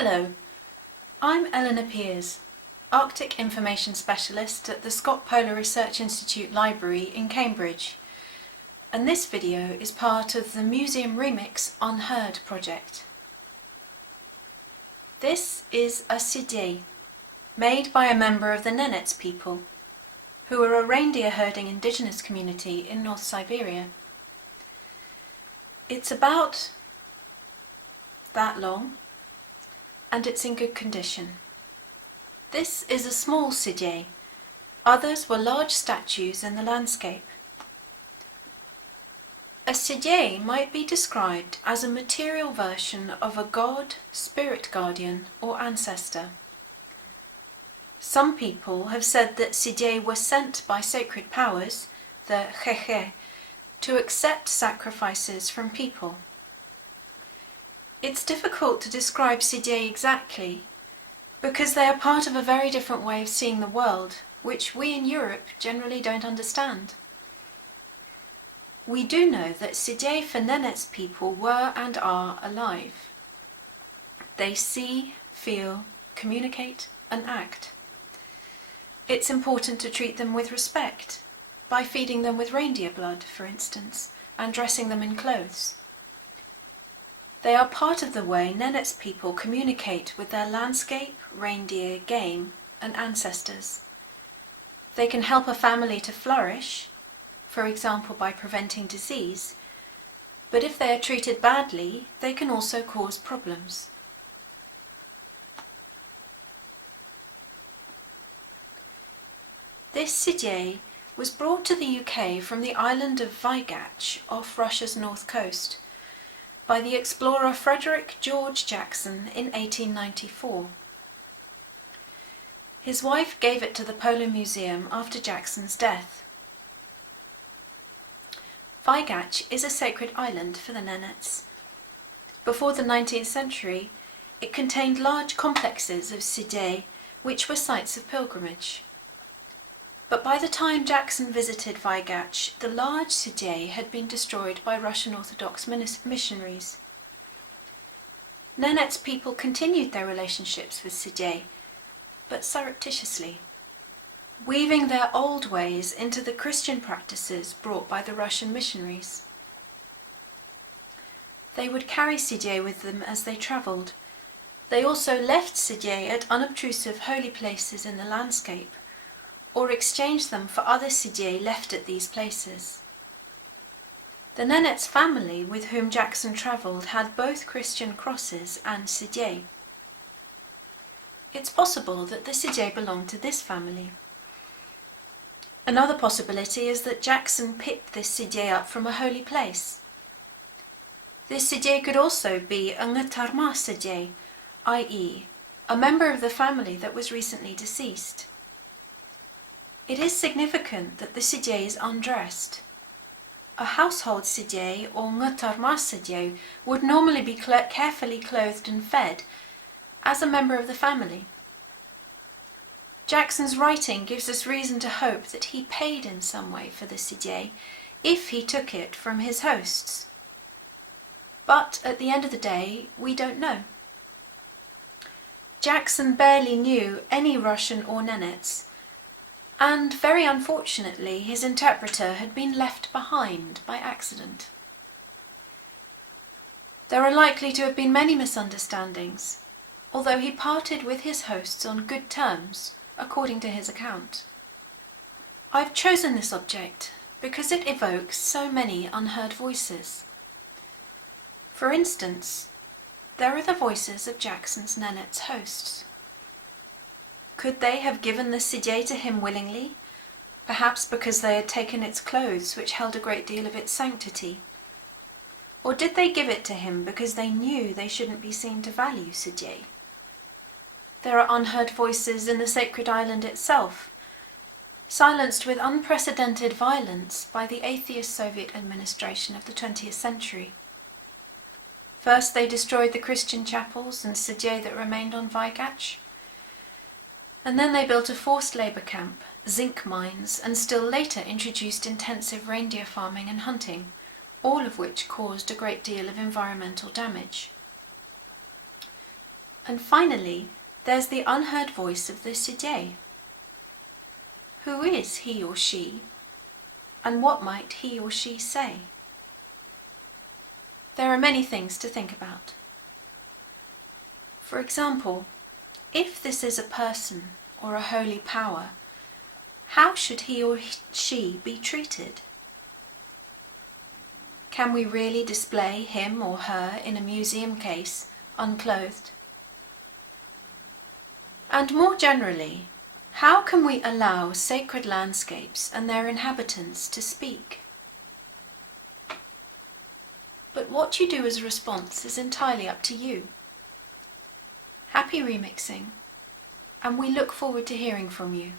Hello, I'm Eleanor Peers, Arctic Information Specialist at the Scott Polar Research Institute Library in Cambridge, and this video is part of the Museum Remix Unheard project. This is a Syadei, made by a member of the Nenets people, who are a reindeer herding indigenous community in North Siberia. It's about that long, and it's in good condition. This is a small Syadei. Others were large statues in the landscape. A Syadei might be described as a material version of a god, spirit guardian, or ancestor. Some people have said that Syadei were sent by sacred powers, the Vaigach, to accept sacrifices from people. It's difficult to describe Syadei exactly, because they are part of a very different way of seeing the world, which we in Europe generally don't understand. We do know that Syadei for Nenets people were and are alive. They see, feel, communicate, and act. It's important to treat them with respect, by feeding them with reindeer blood, for instance, and dressing them in clothes. They are part of the way Nenets people communicate with their landscape, reindeer, game, and ancestors. They can help a family to flourish, for example by preventing disease, but if they are treated badly, they can also cause problems. This Syadei was brought to the UK from the island of Vaigach off Russia's north coast by the explorer Frederick George Jackson in 1894. His wife gave it to the Polar Museum after Jackson's death. Vaigach is a sacred island for the Nenets. Before the 19th century, it contained large complexes of Syadei, which were sites of pilgrimage. But by the time Jackson visited Vaigach, the large Syadei had been destroyed by Russian Orthodox missionaries. Nenets people continued their relationships with Syadei, but surreptitiously, weaving their old ways into the Christian practices brought by the Russian missionaries. They would carry Syadei with them as they travelled. They also left Syadei at unobtrusive holy places in the landscape, or exchanged them for other Syadei left at these places. The Nenets family with whom Jackson travelled had both Christian crosses and Syadei. It's possible that the Syadei belonged to this family. Another possibility is that Jackson picked this Syadei up from a holy place. This Syadei could also be a Ngatarma Syadei, i.e., a member of the family that was recently deceased. It is significant that the Syadei is undressed. A household Syadei or Ngatarma Syadei would normally be carefully clothed and fed as a member of the family. Jackson's writing gives us reason to hope that he paid in some way for the Syadei if he took it from his hosts. But at the end of the day, we don't know. Jackson barely knew any Russian or Nenets, and very unfortunately his interpreter had been left behind by accident. There are likely to have been many misunderstandings, although he parted with his hosts on good terms, according to his account. I've chosen this object because it evokes so many unheard voices. For instance, there are the voices of Jackson's Nenets hosts. Could they have given the Syadei to him willingly, perhaps because they had taken its clothes, which held a great deal of its sanctity? Or did they give it to him because they knew they shouldn't be seen to value Syadei? There are unheard voices in the sacred island itself, silenced with unprecedented violence by the atheist Soviet administration of the 20th century. First they destroyed the Christian chapels and Syadei that remained on Vaigach, and then they built a forced labour camp, zinc mines, and still later introduced intensive reindeer farming and hunting, all of which caused a great deal of environmental damage. And finally, there's the unheard voice of the Syadei. Who is he or she, and what might he or she say? There are many things to think about. For example, if this is a person or a holy power, how should he or she be treated? Can we really display him or her in a museum case, unclothed? And more generally, how can we allow sacred landscapes and their inhabitants to speak? But what you do as a response is entirely up to you. Happy remixing, and we look forward to hearing from you.